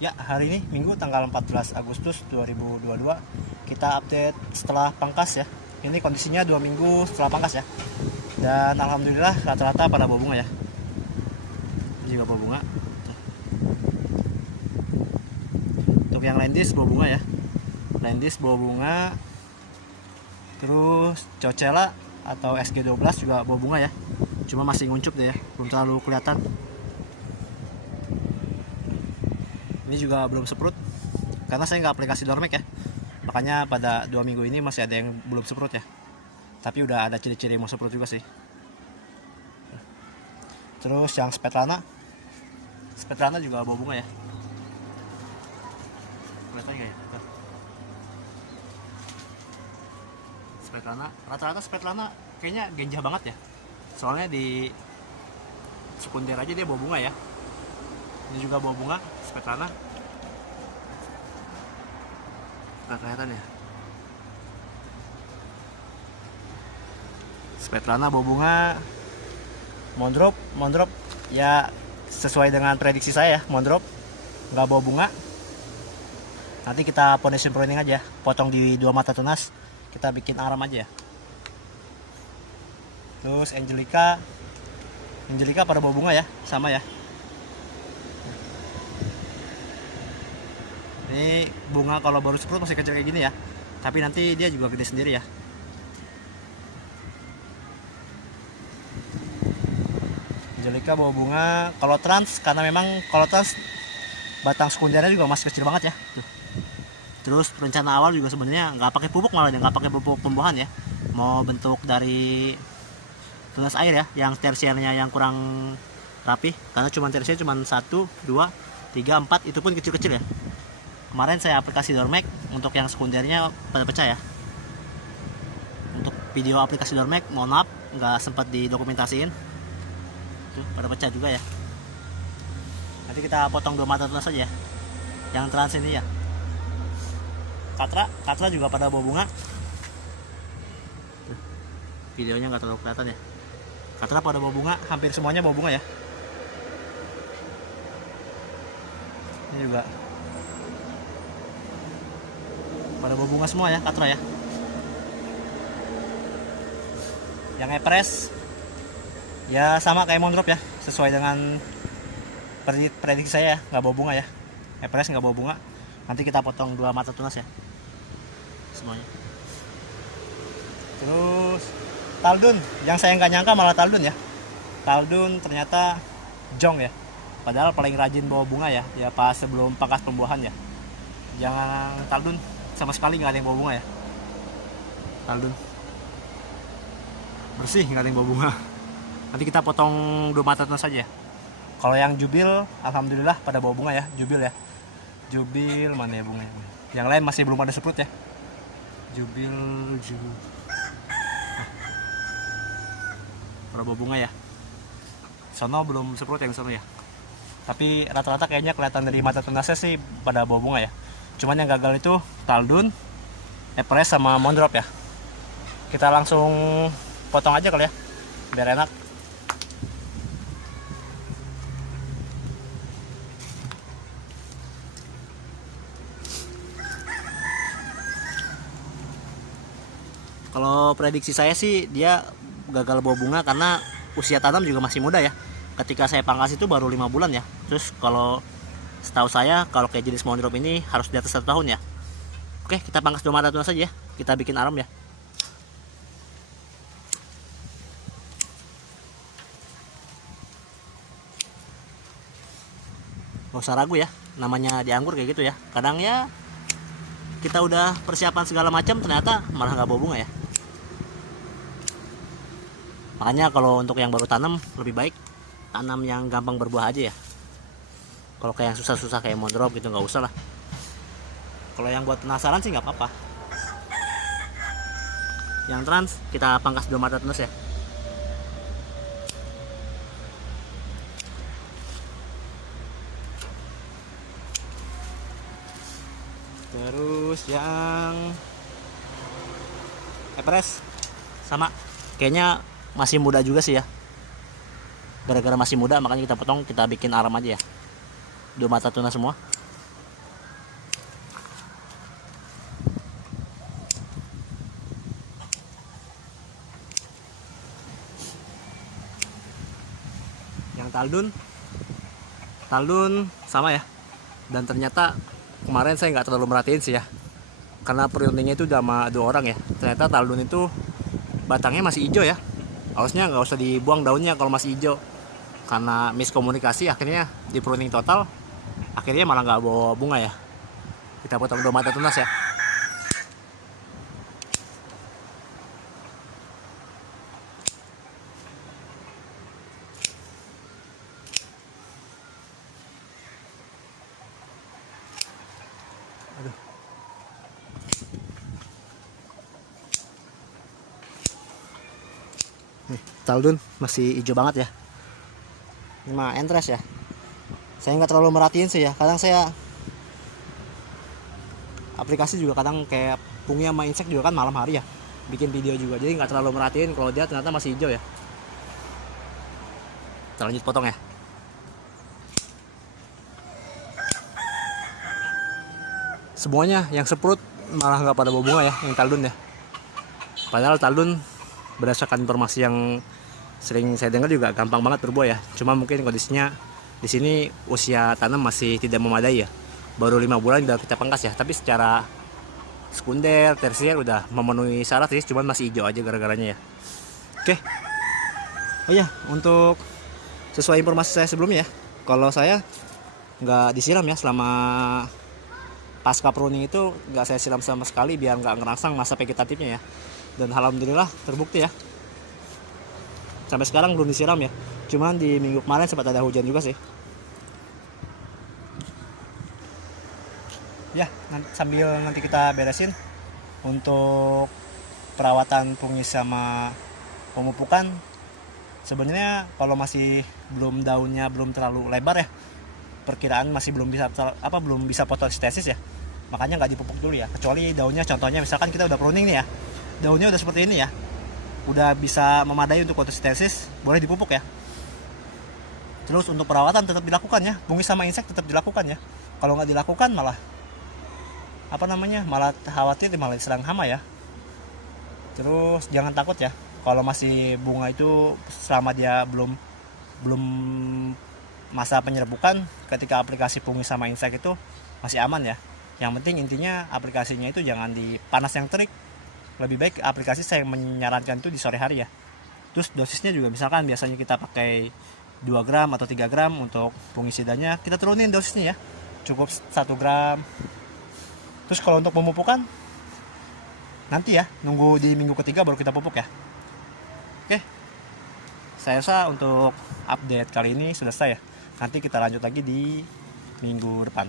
Ya, hari ini Minggu tanggal 14 Agustus 2022 kita update setelah pangkas ya. Ini kondisinya 2 minggu setelah pangkas ya. Dan alhamdulillah rata-rata pada bawa bunga ya. Ini juga bawa bunga. Untuk yang landis bawa bunga ya. Landis bawa bunga. Terus Cocela atau SG12 juga bawa bunga ya. Cuma masih nguncup deh ya, belum terlalu kelihatan. Ini juga belum seprut karena saya nggak aplikasi Dormek ya, makanya pada 2 minggu ini masih ada yang belum seprut ya, tapi udah ada ciri-ciri mau seprut juga sih. Terus yang Svetlana juga bawa bunga ya, kelihatan nggak ya? Svetlana, rata-rata Svetlana kayaknya genjah banget ya, soalnya di sekunder aja dia bawa bunga ya. Ini juga bawa bunga Svetlana. Nggak kelihatan ya. Svetlana bawa bunga. Mondrop ya sesuai dengan prediksi saya ya, Mondrop nggak bawa bunga. Nanti kita foundation pruning aja, potong di 2 mata tunas, kita bikin aram aja ya. Terus Angelica pada bawa bunga ya, sama ya. Ini bunga kalau baru seprut masih kecil kayak gini ya, tapi nanti dia juga gede sendiri ya. Angelica bawa bunga. Kalau trans, karena memang kalau trans batang sekundernya juga masih kecil banget ya. Tuh. Terus rencana awal juga sebenarnya nggak pakai pupuk, malah nggak pakai pupuk pembuahan ya. Mau bentuk dari tunas air ya, yang tersiernya yang kurang rapi, karena cuma tersier cuma 1, 2, 3, 4, itu pun kecil-kecil ya. Kemarin saya aplikasi Dormek, untuk yang sekundernya pada pecah ya. Untuk video aplikasi Dormek, mohon maaf nggak sempat didokumentasiin. Tuh, pada pecah juga ya. Nanti kita potong 2 mata tunas saja ya. Yang trans ini ya. Katra juga pada bawa bunga. Tuh, videonya nggak terlalu kelihatan ya. Katra pada bawa bunga, hampir semuanya bawa bunga ya. Ini juga pada bawa bunga semua ya, Katra ya. Yang Epres ya sama kayak Mondrop ya, sesuai dengan prediksi saya ya, nggak bawa bunga ya. Epres nggak bawa bunga. Nanti kita potong 2 mata tunas ya, semuanya. Terus Taldun, yang saya nggak nyangka malah Taldun ya. Taldun ternyata jong ya. Padahal paling rajin bawa bunga ya, ya pas sebelum pangkas pembuahan ya. Jangan Taldun sama sekali nggak ada yang bawa bunga ya. Taldun bersih, nggak ada yang bawa bunga. Nanti kita potong 2 mata tunas saja. Kalau yang Jubil, alhamdulillah pada bawa bunga ya. Jubil ya. Jubil mana ya bunganya? Yang lain masih belum ada seprut ya. Jubil. Pada bawa bunga ya. Sono belum seprut yang sono ya. Tapi rata-rata kayaknya kelihatan dari mata tunasnya sih pada bawa bunga ya. Cuman yang gagal itu Taldun, Epres sama Mondrop ya. Kita langsung potong aja kali ya, biar enak. Kalau prediksi saya sih dia gagal bawa bunga karena usia tanam juga masih muda ya. Ketika saya pangkas itu baru 5 bulan ya. Terus kalau setahu saya kalau kayak jenis Mondrop ini harus di atas 1 tahun ya. Oke, kita pangkas 2 mata tunas saja ya. Kita bikin aram ya. Gak usah ragu ya, namanya di anggur kayak gitu ya. Kadang ya kita udah persiapan segala macam ternyata malah nggak bawa bunga ya. Makanya kalau untuk yang baru tanam lebih baik tanam yang gampang berbuah aja ya. Kalau kayak yang susah-susah kayak Mondrop gitu nggak usah lah. Kalau yang buat penasaran sih nggak apa-apa. Yang trans kita pangkas 2 mata tunas ya. Terus yang Epres sama kayaknya masih muda juga sih ya. Gara-gara masih muda makanya kita potong, kita bikin aram aja ya. 2 mata tuna semua. Yang Taldun sama ya. Dan ternyata kemarin saya nggak terlalu merhatiin sih ya, karena pruning-nya itu udah sama 2 orang ya. Ternyata Taldun itu batangnya masih hijau ya. Harusnya nggak usah dibuang daunnya kalau masih hijau. Karena miskomunikasi akhirnya di pruning total, akhirnya malah nggak bawa bunga ya. Kita potong 2 mata tunas ya. Aduh. Nih, Taldun masih hijau banget ya. Ini mah entres ya. Saya nggak terlalu merhatiin sih ya. Kadang saya aplikasi juga kadang kayak pungi sama insek juga kan malam hari ya. Bikin video juga. Jadi nggak terlalu merhatiin kalau dia ternyata masih hijau ya. Kita lanjut potong ya. Semuanya yang seprut malah nggak pada bawa bunga ya, yang Taldun ya. Padahal Taldun berdasarkan informasi yang sering saya dengar juga gampang banget berbuah ya. Cuma mungkin kondisinya di sini usia tanam masih tidak memadai ya. Baru 5 bulan udah kita pangkas ya. Tapi secara sekunder, tersier udah memenuhi syarat sih, cuman masih hijau aja gara-garanya ya. Oke. Oh iya, untuk sesuai informasi saya sebelumnya ya, kalau saya nggak disiram ya selama pasca pruning itu, nggak saya siram sama sekali biar nggak ngerangsang masa vegetatifnya ya. Dan alhamdulillah terbukti ya, sampai sekarang belum disiram ya. Cuman di minggu kemarin sempat ada hujan juga sih ya. Sambil nanti kita beresin untuk perawatan fungis sama pemupukan. Sebenarnya kalau masih belum daunnya belum terlalu lebar ya, perkiraan masih belum bisa fotosintesis ya, makanya nggak dipupuk dulu ya. Kecuali daunnya, contohnya misalkan kita udah pruning nih ya, daunnya udah seperti ini ya, udah bisa memadai untuk fotosintesis, boleh dipupuk ya. Terus untuk perawatan tetap dilakukan ya, fungis sama insek tetap dilakukan ya. Kalau nggak dilakukan malah malah khawatir malah diserang hama ya. Terus jangan takut ya, kalau masih bunga itu selama dia belum masa penyerbukan, ketika aplikasi fungis sama insek itu masih aman ya. Yang penting intinya aplikasinya itu jangan di panas yang terik. Lebih baik aplikasi saya menyarankan itu di sore hari ya. Terus dosisnya juga misalkan biasanya kita pakai 2 gram atau 3 gram untuk fungisidanya, kita turunin dosisnya ya. Cukup 1 gram. Terus kalau untuk pemupukan nanti ya, nunggu di minggu ketiga baru kita pupuk ya. Oke. Saya rasa untuk update kali ini sudah selesai ya. Nanti kita lanjut lagi di minggu depan.